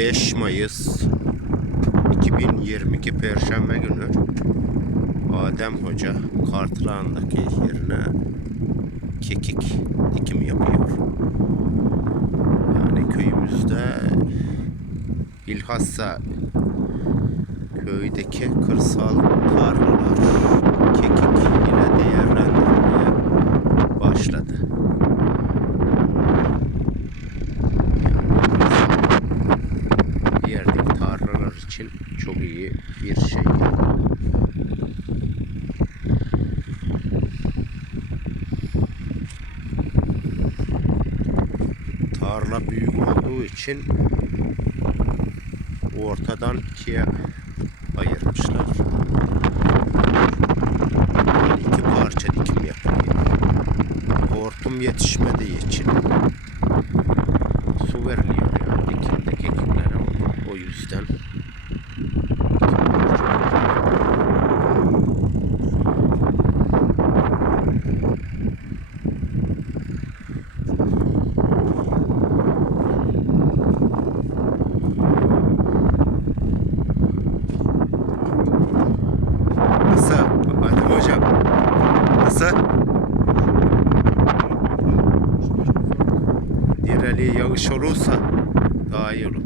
5 Mayıs 2022 Perşembe günü Adem Hoca Kartılağı'ndaki yerine kekik dikim yapıyor. Yani köyümüzde bilhassa köydeki kırsal tarlalar kekik ile değerlendirmeye için çok iyi bir şey. Tarla büyük olduğu için ortadan ikiye ayırmışlar. İki parça dikim yapılıyor. Hortum yetişmediği için su veriliyor Direliğe yağış olursa daha iyi olur.